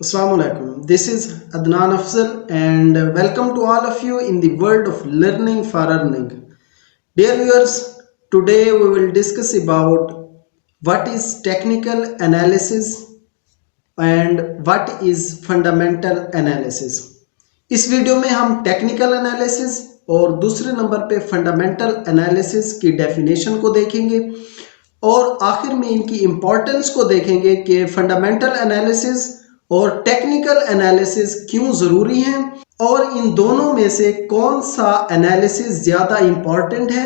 Assalamu-alaikum. This is Adnan Afzal and welcome to all of you in the world of learning for earning. Dear viewers, today we will discuss about what is technical analysis and what is fundamental analysis. इस video में हम technical analysis और दूसरे number पे fundamental analysis की definition को देखेंगे और आखिर में इनकी इम्पोर्टेंस को देखेंगे कि फंडामेंटल एनालिसिस और टेक्निकल एनालिसिस क्यों ज़रूरी हैं और इन दोनों में से कौन सा एनालिसिस ज़्यादा इम्पॉर्टेंट है।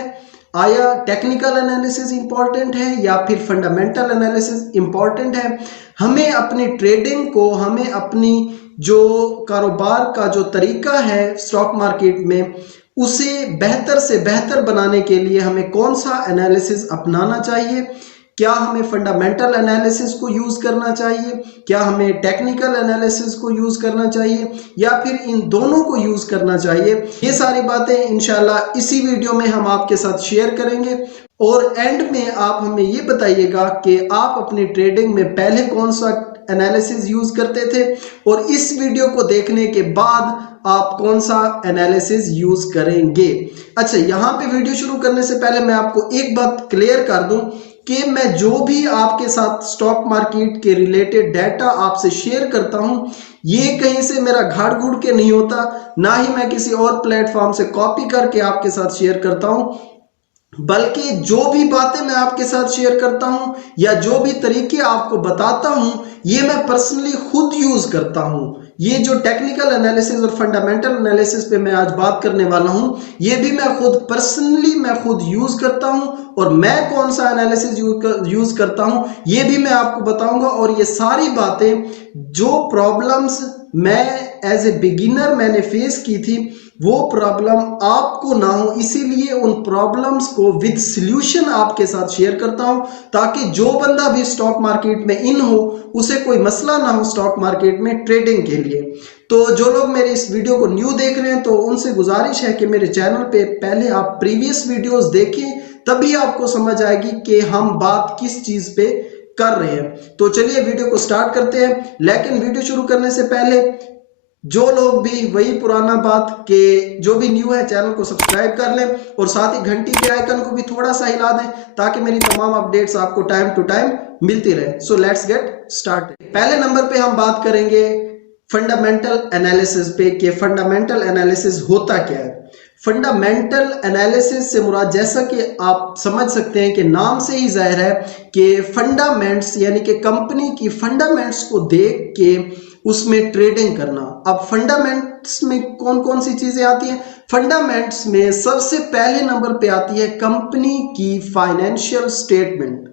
आया टेक्निकल एनालिसिस इम्पॉर्टेंट है या फिर फंडामेंटल एनालिसिस इम्पॉर्टेंट है। हमें अपनी ट्रेडिंग को, हमें अपनी जो कारोबार का जो तरीका है स्टॉक मार्केट में, उसे बेहतर से बेहतर बनाने के लिए हमें कौन सा एनालिसिस अपनाना चाहिए। क्या हमें फंडामेंटल एनालिसिस को यूज़ करना चाहिए, क्या हमें टेक्निकल एनालिसिस को यूज़ करना चाहिए या फिर इन दोनों को यूज़ करना चाहिए। ये सारी बातें इंशाल्लाह इसी वीडियो में हम आपके साथ शेयर करेंगे और एंड में आप हमें ये बताइएगा कि आप अपनी ट्रेडिंग में पहले कौन सा एनालिसिस यूज़ करते थे और इस वीडियो को देखने के बाद आप कौन सा एनालिसिस यूज़ करेंगे। अच्छा, यहाँ पे वीडियो शुरू करने से पहले मैं आपको एक बात क्लियर कर दूं कि मैं जो भी आपके साथ स्टॉक मार्केट के रिलेटेड डाटा आपसे शेयर करता हूं, ये कहीं से मेरा घाड़ घूड़ के नहीं होता, ना ही मैं किसी और प्लेटफॉर्म से कॉपी करके आपके साथ शेयर करता हूं, बल्कि जो भी बातें मैं आपके साथ शेयर करता हूं या जो भी तरीके आपको बताता हूं, ये मैं पर्सनली खुद यूज करता हूं। ये जो टेक्निकल एनालिसिस और फंडामेंटल एनालिसिस पे मैं आज बात करने वाला हूं, ये भी मैं खुद पर्सनली मैं खुद यूज करता हूं और मैं कौन सा एनालिसिस यूज करता हूं ये भी मैं आपको बताऊंगा। और ये सारी बातें, जो प्रॉब्लम्स मैं एज ए बिगिनर मैंने फेस की थी, वो प्रॉब्लम आपको ना हो, इसीलिए उन प्रॉब्लम्स को विद सॉल्यूशन आपके साथ शेयर करता हूं, ताकि जो बंदा भी स्टॉक मार्केट में इन हो उसे कोई मसला ना हो स्टॉक मार्केट में ट्रेडिंग के लिए। तो जो लोग मेरे इस वीडियो को न्यू देख रहे हैं, तो उनसे गुजारिश है कि मेरे चैनल पे पहले आप प्रीवियस वीडियोस देखें, तभी आपको समझ आएगी कि हम बात किस चीज पे कर रहे हैं। तो चलिए वीडियो को स्टार्ट करते हैं, लेकिन वीडियो शुरू करने से पहले जो लोग भी, वही पुराना बात कि जो भी न्यू है चैनल को सब्सक्राइब कर लें और साथ ही घंटी के आइकन को भी थोड़ा सा हिला दें, ताकि मेरी तमाम अपडेट्स आपको टाइम टू टाइम मिलती रहे। So let's get start. पहले नंबर पे हम बात करेंगे फंडामेंटल एनालिसिस पे कि फंडामेंटल एनालिसिस होता क्या है। फंडामेंटल एनालिसिस से मुराद, जैसा कि आप समझ सकते हैं कि नाम से ही जाहिर है कि फंडामेंट्स यानी कि कंपनी की फंडामेंट्स को देख के उसमें ट्रेडिंग करना। अब फंडामेंट्स में कौन कौन सी चीजें आती हैं? फंडामेंट्स में सबसे पहले नंबर पे आती है कंपनी की फाइनेंशियल स्टेटमेंट।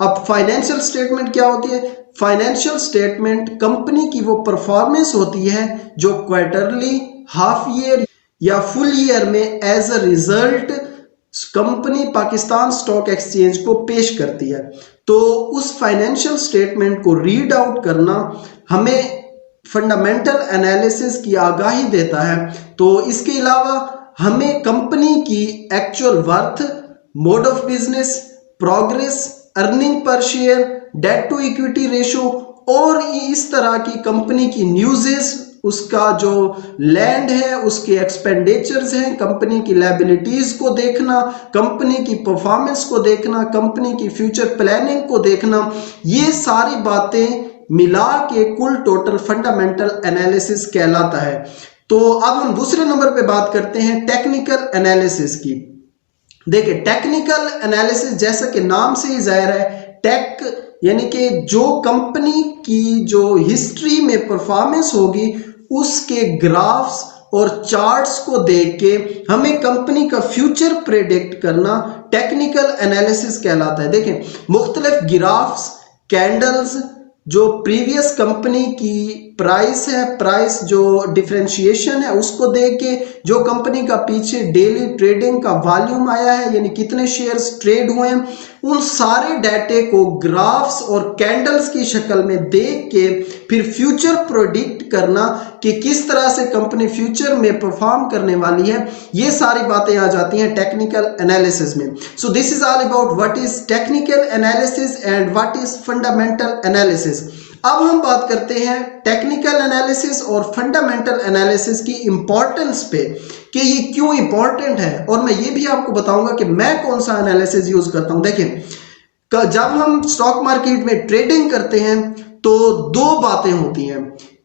अब फाइनेंशियल स्टेटमेंट क्या होती है? फाइनेंशियल स्टेटमेंट कंपनी की वो परफॉर्मेंस होती है जो क्वार्टरली, हाफ ईयर या फुल ईयर में as a result company Pakistan stock exchange को पेश करती है। तो उस फाइनेंशियल स्टेटमेंट को रीड आउट करना हमें फंडामेंटल एनालिसिस की आगाही देता है। तो इसके अलावा हमें कंपनी की actual worth, mode of business, progress, earning per share, debt to equity ratio और इस तरह की कंपनी की न्यूज़ेस, उसका जो लैंड है उसके एक्सपेंडिचर्स हैं, कंपनी की लायबिलिटीज को देखना, कंपनी की परफॉर्मेंस को देखना, कंपनी की फ्यूचर प्लानिंग को देखना, ये सारी बातें मिला के कुल टोटल फंडामेंटल एनालिसिस कहलाता है। तो अब हम दूसरे नंबर पे बात करते हैं टेक्निकल एनालिसिस की। देखिए, टेक्निकल एनालिसिस जैसा कि नाम से ही जाहिर है, टेक यानी कि जो कंपनी की जो हिस्ट्री में परफॉर्मेंस होगी उसके ग्राफ्स और चार्ट्स को देख के हमें कंपनी का फ्यूचर प्रेडिक्ट करना टेक्निकल एनालिसिस कहलाता है। देखें, मुख्तलिफ ग्राफ्स, कैंडल्स, जो प्रीवियस कंपनी की प्राइस है, प्राइस जो डिफरेंशिएशन है, उसको देख के जो कंपनी का पीछे डेली ट्रेडिंग का वॉल्यूम आया है, यानी कितने शेयर्स ट्रेड हुए हैं, उन सारे डाटे को ग्राफ्स और कैंडल्स की शक्ल में देख के फिर फ्यूचर प्रोडिक्ट करना कि किस तरह से कंपनी फ्यूचर में परफॉर्म करने वाली है। ये सारी बातें आ जाती हैं टेक्निकल एनालिसिस में। So this is all about what is technical analysis and what is fundamental analysis. अब हम बात करते हैं टेक्निकल एनालिसिस और फंडामेंटल एनालिसिस की इंपॉर्टेंस पे कि ये क्यों इंपॉर्टेंट है, और मैं ये भी आपको बताऊंगा कि मैं कौन सा एनालिसिस यूज करता हूं। देखिए, जब हम स्टॉक मार्केट में ट्रेडिंग करते हैं तो दो बातें होती हैं,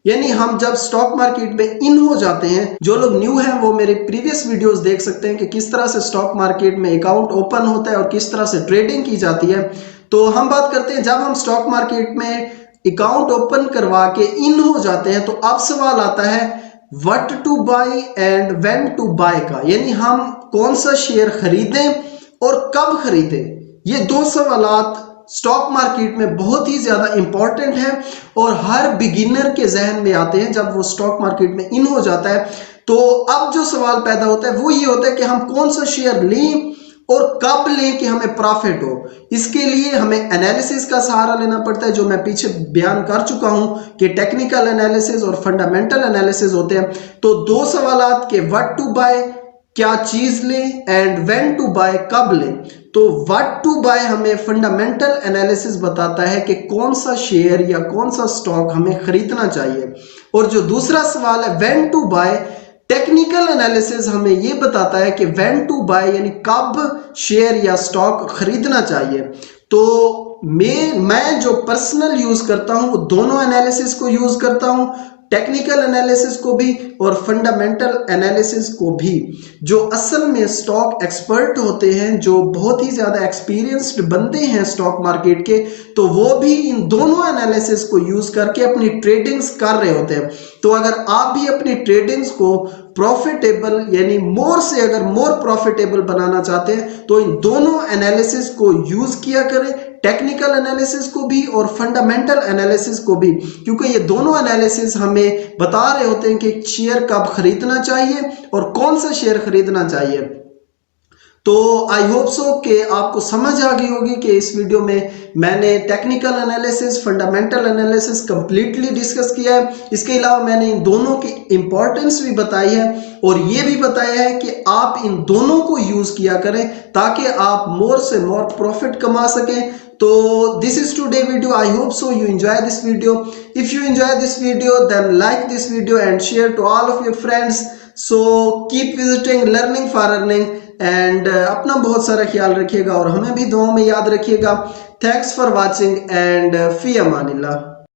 यानी हम जब स्टॉक मार्केट में इन हो जाते हैं, जो लोग न्यू हैं वो मेरे प्रीवियस वीडियोस देख सकते हैं कि किस तरह से स्टॉक मार्केट में अकाउंट ओपन होता है और किस तरह से ट्रेडिंग की जाती है। तो हम बात करते हैं जब हम स्टॉक मार्केट में अकाउंट ओपन करवा के इन हो जाते हैं, तो अब सवाल आता है what to buy and when to buy का, यानी हम कौन सा शेयर खरीदें और कब खरीदें। ये दो सवालात स्टॉक मार्केट में बहुत ही ज्यादा इंपॉर्टेंट है और हर बिगिनर के जहन में आते हैं जब वो स्टॉक मार्केट में इन हो जाता है। तो अब जो सवाल पैदा होता है वो ये होता है कि हम कौन सा शेयर लें और कब लें कि हमें प्रॉफिट हो। इसके लिए हमें एनालिसिस का सहारा लेना पड़ता है, जो मैं पीछे बयान कर चुका हूं कि टेक्निकल एनालिसिस और फंडामेंटल एनालिसिस होते हैं। तो दो सवालात के व्हाट टू बाय, क्या चीज लें, एंड व्हेन टू बाय, कब लें। तो व्हाट टू बाय हमें फंडामेंटल एनालिसिस बताता है कि कौन सा शेयर या कौन सा स्टॉक हमें खरीदना चाहिए, और जो दूसरा सवाल है when to buy, technical analysis हमें यह बताता है कि व्हेन टू बाय यानी कब शेयर या स्टॉक खरीदना चाहिए। तो मैं जो पर्सनल यूज करता हूं वो दोनों एनालिसिस को यूज करता हूं, टेक्निकल एनालिसिस को भी और फंडामेंटल एनालिसिस को भी। जो असल में स्टॉक एक्सपर्ट होते हैं, जो बहुत ही ज्यादा एक्सपीरियंस्ड बंदे हैं स्टॉक मार्केट के, तो वो भी इन दोनों एनालिसिस को यूज करके अपनी ट्रेडिंग्स कर रहे होते हैं। तो अगर आप भी अपनी ट्रेडिंग्स को प्रॉफिटेबल यानी मोर से अगर मोर प्रॉफिटेबल बनाना चाहते हैं तो इन दोनों एनालिसिस को यूज किया करें, टेक्निकल एनालिसिस को भी और फंडामेंटल एनालिसिस को भी, क्योंकि ये दोनों एनालिसिस हमें बता रहे होते हैं कि शेयर कब खरीदना चाहिए और कौन सा शेयर खरीदना चाहिए। तो आई होप सो कि आपको समझ आ गई होगी कि इस वीडियो में मैंने technical analysis, fundamental analysis completely discuss किया है। इसके अलावा मैंने इन दोनों की इंपॉर्टेंस भी बताई है और ये भी बताया है कि आप इन दोनों को यूज किया करें ताकि आप मोर से मोर प्रॉफिट कमा सकें। तो this is today video. I hope so you enjoy this video. If you enjoy this video, then like this video and share to all of your friends. So keep visiting learning for earning and अपना बहुत सारा ख्याल रखिएगा और हमें भी दुआओं में याद रखिएगा। Thanks for watching and fi amanillah.